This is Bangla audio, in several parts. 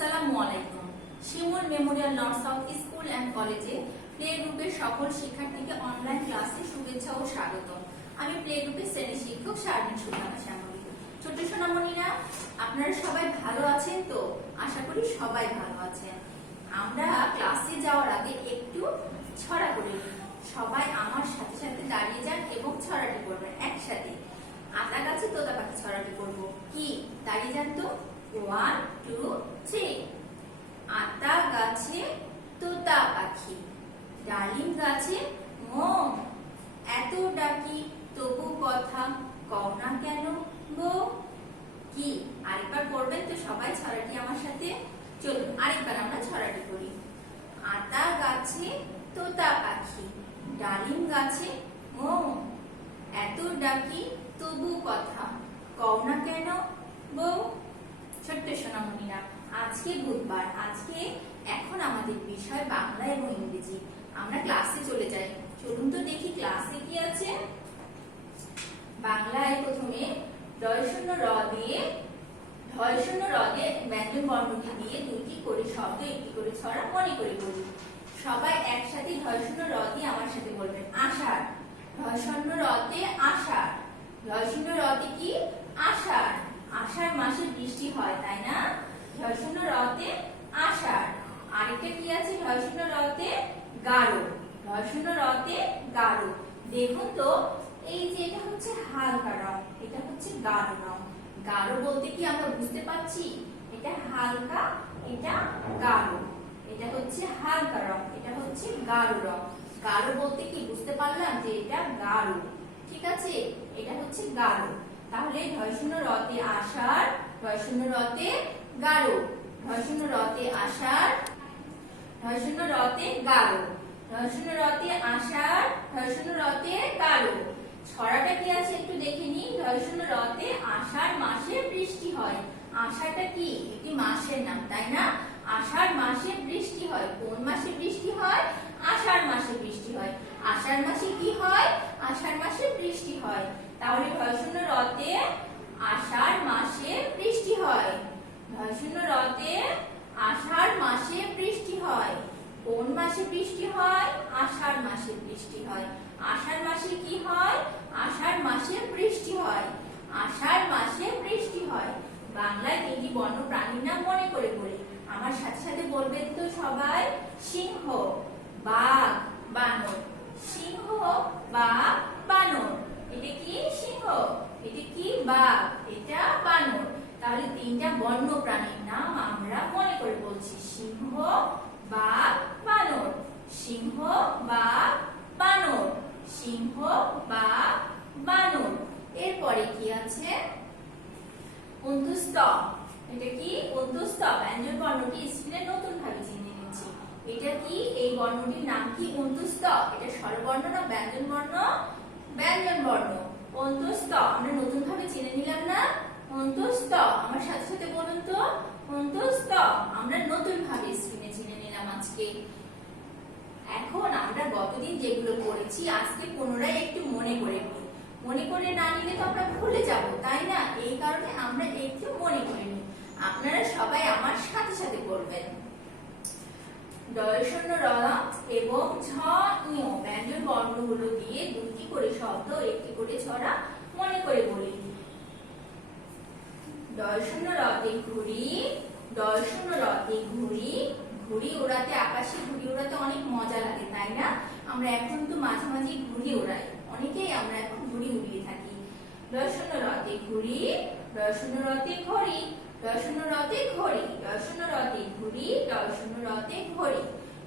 আসসালামু আলাইকুম। Shimul memorial north south school and কলেজে প্লে গ্রুপের সকল শিক্ষার্থীকে অনলাইন ক্লাসে শুভেচ্ছা ও স্বাগত। আমি প্লে গ্রুপের শ্রেণী শিক্ষক শারমিন সুলতানা শ্যামলী। ছোট সোনামণিরা, আপনারা সবাই ভালো আছেন তো? আশা করি সবাই ভালো আছেন। আমরা ক্লাসে যাওয়ার আগে একটু ছড়া করে নিই। সবাই আমার সাথে সাথে দাঁড়িয়ে যান এবং ছড়াটি করবেন একসাথে। আতা গাছে তোতা পাখি ছড়াটি করবো। কি? দাঁড়িয়ে যান তো। 1 2 3। আতা গাছে তোতা পাখি, ডালিম গাছে মোম, এত ডাকি তবু কথা কও না কেন গো। কি? আরেকবার করবেন তো সবাই ছড়াটি আমার সাথে। চলুন আরেকবার আমরা ছড়াটি করি। আতা গাছে তোতা পাখি, ডালিম গাছে মোম, এত ডাকি তবু কথা কও না কেন গো। ছোট্ট সোনামণিরা, আজকে বুধবার, এখন আমাদের বিষয় বাংলা এবং ইংরেজি। আমরা ক্লাসে চলে যাই। চলুন তো দেখি ক্লাসে কি আছে। বাংলায় প্রথমে ঢ শূন্য র দিয়ে ব্যঞ্জন বর্ণটি দিয়ে দুইটি করে শব্দ, একটি করে ছড়া মনে করে বলি। সবাই একসাথে ঢ শূন্য র দিয়ে আমার সাথে বলবেন। আষাঢ়। ঢ শূন্য র তে আষাঢ়। ঢ শূন্য র তে কি? আষাঢ়। আষাঢ় মাসে বৃষ্টি হয়, তাই না? ঢ শূন্য র তে আষাঢ়। আরেকটা কি আছে? ঢ শূন্য র তে গাঢ়। ঢ শূন্য র তে গাঢ়। দেখুন তো, এই যে এটা হচ্ছে হালকা রং, এটা হচ্ছে গাঢ় রং। গাঢ় বলতে কি আমরা বুঝতে পারছি? এটা হালকা, এটা গাঢ়। এটা হচ্ছে হালকা রং, এটা হচ্ছে গাঢ় রং। গাঢ় বলতে কি বুঝতে পারলাম যে এটা গাঢ়। ঠিক আছে, এটা হচ্ছে গাঢ়। তাহলে ঢ শূন্য র তে আষাঢ়, ঢ শূন্য র তে গাঢ়। ঢ শূন্য র তে আষাঢ়, ঢ শূন্য র তে গাঢ়। ঢ শূন্য র তে আষাঢ়, ঢ শূন্য র তে গাঢ়। ছড়াটা কি আছে একটু দেখে নিই। ঢ শূন্য র তে আষাঢ় মাসে বৃষ্টি হয়। আষাঢ়টা কি? একটি মাসের নাম, তাই না? আষাঢ় মাসে বৃষ্টি হয়। কোন মাসে বৃষ্টি হয়? আষাঢ় মাসে বৃষ্টি হয়। আষাঢ় মাসে কি হয়? আষাঢ় মাসে বৃষ্টি হয়। তাহলে ঢ শূন্য র তে আষাঢ় মাসে বৃষ্টি হয়। ঢ শূন্য র তে আষাঢ় মাসে বৃষ্টি হয়। কোন মাসে বৃষ্টি হয়? আষাঢ় মাসে বৃষ্টি হয়। আষাঢ় মাসে কি হয়? আষাঢ় মাসে বৃষ্টি হয়। আষাঢ় মাসে বৃষ্টি হয়। বাংলায় তিনটি বন্য প্রাণীর নাম মনে করে বলি। আমার সাথে সাথে বলবেন তো সবাই। সিংহ, বাঘ, বানর। সিংহ, বাঘ, বানর। এটা কি? সিংহ। এটা কি? বাঘ। এটা বানর। তাহলে তিনটা বন্য প্রাণীর নাম আমরা মনে করে বলছি। সিংহ, বাঘ, বানর। সিংহ, বাঘ, বানর। সিংহ, বাঘ, বানর। এরপরে কি আছে? অন্তুস্থ। এটা কি? অন্তুস্থ। ব্যঞ্জন বর্ণটি স্ক্রিনে নতুন ভাবে চিনে নিচ্ছি। এটা কি? এই বর্ণটির নাম কি? অন্তুস্থ। এটা স্বরবর্ণ না ব্যঞ্জন বর্ণ? ব্যঞ্জন বর্ণ। অন্তুস্থ আমরা নতুন ভাবে চিনে নিলাম না? অন্তুস্থ। আমার সাথে সাথে বলুন তো। অন্তুস্থ আমরা নতুন ভাবে স্ক্রিনে চিনে নিলাম আজকে। এখন আমরা গতদিন যেগুলো করেছি আজকে পুনরায় একটু মনে করে নিই। মনে করে না নিলে তো আমরা ভুলে যাব, তাই না? এই কারণে আমরা একটু মনে করে নিই। আপনারা সবাই আমার সাথে সাথে করবেন। ড শূন্য র এবং ঝ ঞ ব্যঞ্জন বর্ণগুলো দিয়ে দুটি করে শব্দ, একটি করে ছড়া মনে করে বলি। ড শূন্য র তে ঘুড়ি। ড শূন্য র তে ঘুড়ি। ঘুড়ি ওড়াতে, আকাশে ঘুড়ি ওড়াতে অনেক মজা লাগে, তাই না? আমরা এখন তো মাঝে মাঝে ঘুড়ি ওড়াই, অনেকেই আমরা এখন ঘুড়ি উড়িয়ে থাকি। ড শূন্য র তে ঘুড়ি। ড শূন্য র তে ঘড়ি। ড শূন্য র তে ঘড়ি। ড শূন্য র তে ঘুড়ি। ড শূন্য র তে ঘড়ি।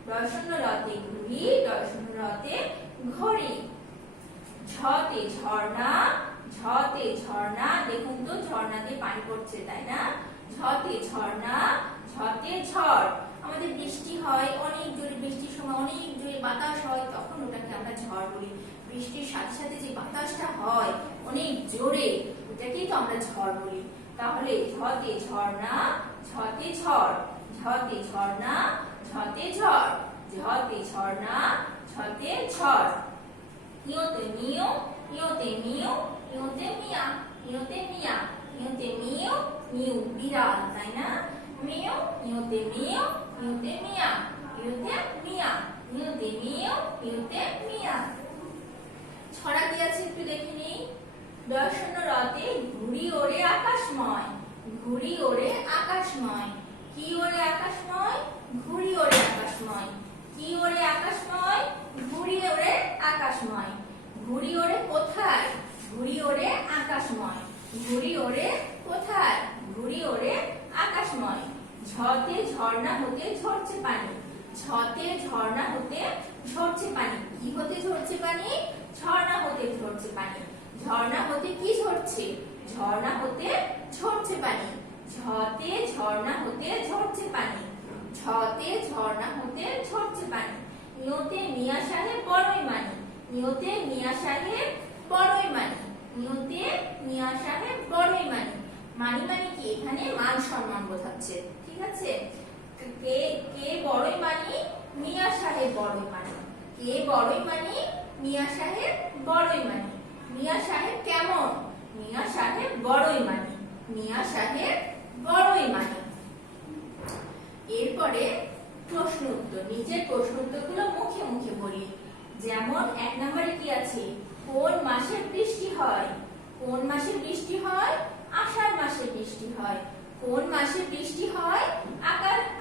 ড শূন্য র তে ঘুড়ি। ড শূন্য র তে ঘড়ি। ঝ তে ঝর্ণা। ঝ তে ঝর্ণা। দেখুন তো ঝর্ণা দিয়ে পানি পড়ছে, তাই না? ঝ তে ঝর্ণা। ঝ তে ঝড়। আমাদের বৃষ্টি হয়, অনেক জোরে বৃষ্টির সময় অনেক জোরে বাতাস হয়, তখন ওটাকে আমরা ঝড় বলি। বৃষ্টির সাথে সাথে যে বাতাসটা হয় অনেক জোরে, ওটাকেই তো আমরা ঝড় বলি। তাহলে ঝ তে ঝর্ণা। ঝ তে ঝড়। ঝ তে ঝর্ণা। ঝ তে ঝড়। ঝ তে ঝর্ণা। ঝ তে ঝড়। ইয়োতে মিও। ইয়োতে মিও। ইয়োতে মিয়া। ইয়োতে মিয়া। ইয়োতে মিও। মিউ বিড়াল, তাই না? মিও মিউতে মিউ, মিউতে মিয়া, মিউতে মিয়া, মিউতে মিউ, মিউতে মিয়া। ছড়া কি আছে একটু দেখে নিই। দর্শন রতে ঘুড়ি ওড়ে আকাশময়, ঘুড়ি ওড়ে আকাশময়। কি ওড়ে আকাশময়? ঘুড়ি ওড়ে আকাশময়। কি ওড়ে আকাশময়? ঘুড়ি ওড়ে আকাশময়। ঘুড়ি ওড়ে কোথায়? ঘুড়ি ওড়ে আকাশময়। ঘুড়ি ওড়ে কোথায়? ঘুড়ি ওড়ে আকাশময়। ঝতে ঝর্ণা হতে ঝরছে পানি, ঝতে ঝর্ণা হতে ঝরছে পানি। কি হতে ঝরছে পানি? ঝর্ণা হতে ঝরছে পানি। ঝর্ণা হতে কি ঝরছে? ঝর্ণা হতে ঝরছে পানি। ঝতে ঝর্ণা হতে ঝরছে পানি, ঝতে ঝর্ণা হতে ঝরছে পানি। নিয়তে মিয়া সাহেব বড়ই মানি, নিয়তে মিয়া সাহেব বড়ই মানি, নিয়তে মিয়া সাহেব বড়ই মানি। মানি মানে কি? এখানে মান সম্মান বোঝাচ্ছে, ঠিক আছে। কে কে বড়ই মানি? মিয়া সাহেব বড়ই মানি। কে বড়ই মানি? মিয়া সাহেব বড়ই মানি। মিয়া সাহেব কেমন? মিয়া সাহেব বড়ই মানি, মিয়া সাহেব বড়ই মানি। এরপরে প্রশ্ন উত্তর, নিজের প্রশ্ন উত্তরগুলো মুখে মুখে বলি। যেমন 1 নম্বরে কি আছে? কোন মাসে বৃষ্টি হয়? কোন মাসে বৃষ্টি হয়? আষাঢ় মাসে বৃষ্টি হয়। কোন মাসে বৃষ্টি হয়?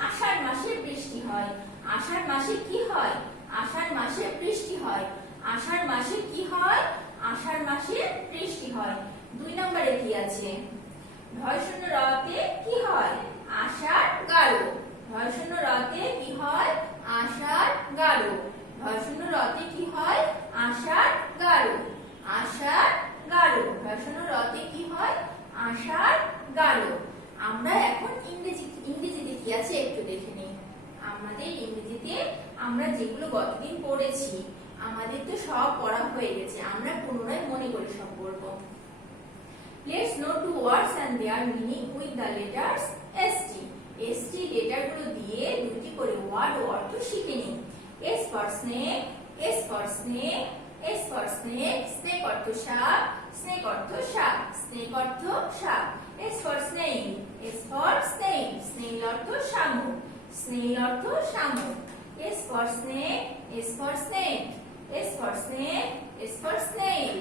আষাঢ় মাসে বৃষ্টি হয়। আষাঢ় মাসে কি হয়? আষাঢ় মাসে বৃষ্টি হয়। আষাঢ় মাসে কি হয়? আষাঢ় মাসে বৃষ্টি হয়। 2 নম্বরে কি আছে? ঢয়শূন্য রতে কি হয়? আষাঢ় গাঢ়। ঢয়শূন্য রতে কি হয়? আষাঢ় গাঢ়। ঢয়শূন্য রতে কি হয়? আষাঢ় গাঢ়। আষাঢ় গাঢ়। ঢয়শূন্য রতে কি হয়? আষাঢ় গাঢ়। আমরা এখন ইংরেজিতে কি আছে একটু দেখে নিই। আমাদের ইংরেজিতে আমরা যেগুলো গতদিন পড়েছি, আমাদের তো সব পড়া হয়ে গেছে, আমরা পুনরায় মনে করে সব পড়ব। Let's know two words and their meaning with the letters ST. ST letter গুলো দিয়ে দুটি করে ওয়ার্ড ও অর্থ শিখে নিন। S for snake, S for snake, S for snake, snake অর্থ সাপ, snake অর্থ সাপ, snake অর্থ সাপ। S for snail, S for snail, snail অর্থ শামুক, snail অর্থ শামুক। S for snake, S for snake, S for snake, S for snail,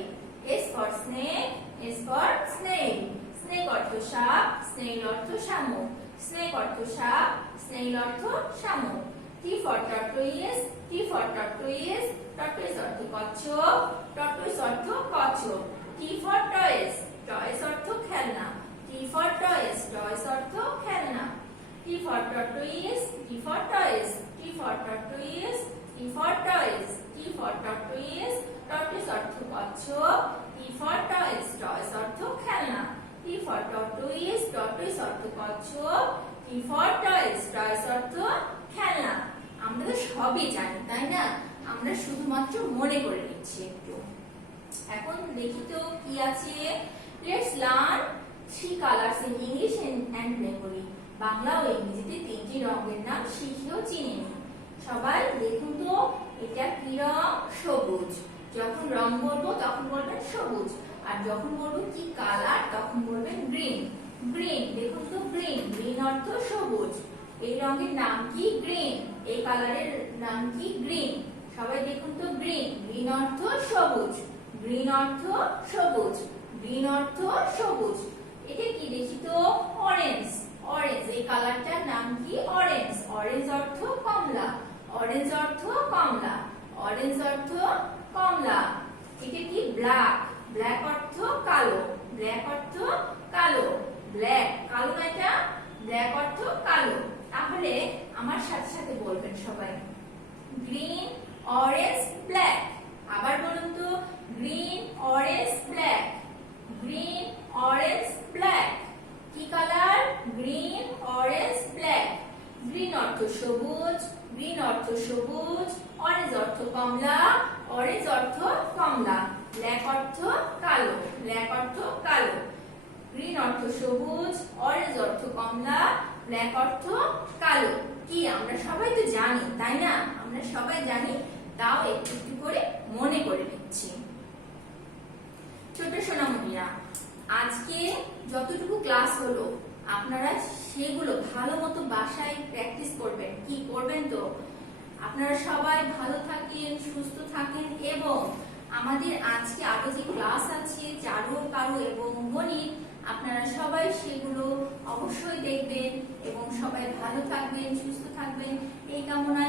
S for snake, S for snail, snake অর্থ সাপ, snail অর্থ শামুক, snake অর্থ সাপ, snail অর্থ শামুক। T for tortoise, T for tortoise, tortoise অর্থ কচ্ছপ, tortoise অর্থ কচ্ছপ। T for toys, toys অর্থ খেলনা, T for toys, toys অর্থ খেলনা। T for tortoise, T for toys, T for tortoise, T for toys, T for tortoise, tortoise অর্থ কচ্ছপ, T for toys, toys অর্থ খেলনা। T for tortoise, tortoise অর্থ কচ্ছপ, T for toys, toys অর্থ খেলনা। আমরা তো সবই জানি, তাই না? আমরা শুধুমাত্র মনে করে নিচ্ছি একটু। এখন দেখি তো কি আছে। Let's learn 3 colors in English and Bengali. Bangla ও ইংরেজিতে 3টি রঙের নাম শিখেও চিনে নিন। সবাই দেখুন তো, এটা কি রং? সবুজ। যখন রং বলবো তখন বলবেন সবুজ, আর যখন বলবো কি কালার তখন বলবেন গ্রিন। গ্রিন, দেখুন তো গ্রিন, গ্রিন অর্থ সবুজ। এই রঙের নাম কি? গ্রিন। এই কালারের নাম কি? গ্রিন। সবাই দেখুন তো গ্রিন, গ্রিন অর্থ সবুজ, গ্রিন অর্থ সবুজ, গ্রিন অর্থ সবুজ। এটা কি দেখি তো? অরেঞ্জ, অরেঞ্জ, এই কালারটার নাম কি? অরেঞ্জ। অরেঞ্জ অর্থ কমলা, অরেঞ্জ অর্থ কমলা, অরেঞ্জ অর্থ কমলা। এটা কি? ব্ল্যাক, ব্ল্যাক অর্থ কালো, ব্ল্যাক অর্থ কালো, ব্ল্যাক, কালো না এটা? ব্ল্যাক অর্থ কালো। তাহলে আমার সাথে সাথে বলবেন সবাই, গ্রিন, অরেঞ্জ, ব্ল্যাক। আবার বলুন তো, green, orange, black, green, orange, black. কি colour? Green, orange, black. Green অর্থ সবুজ, গ্রিন অর্থ সবুজ, অরেঞ্জ অর্থ কমলা, অরেঞ্জ অর্থ কমলা, ব্ল্যাক অর্থ কালো, ব্ল্যাক অর্থ কালো। গ্রিন অর্থ সবুজ, অরেঞ্জ অর্থ কমলা, ব্ল্যাক অর্থ কালো। কি আমরা সবাই তো জানি, তাই না? আমরা সবাই জানি, তাও একটু একটু করে মনে করে নিচ্ছি। ছোট সোনামণিরা, আজকে যতটুকু ক্লাস হলো আপনারা সেগুলো ভালো মতো বাসায় আপনারা সবাই ভালো থাকেন, সুস্থ থাকেন এবং আমাদের আজকে আরো যে ক্লাস আছে চারু কারু এবং গণিত, আপনারা সবাই সেগুলো অবশ্যই দেখবেন এবং সবাই ভালো থাকবেন, সুস্থ থাকবেন এই কামনায়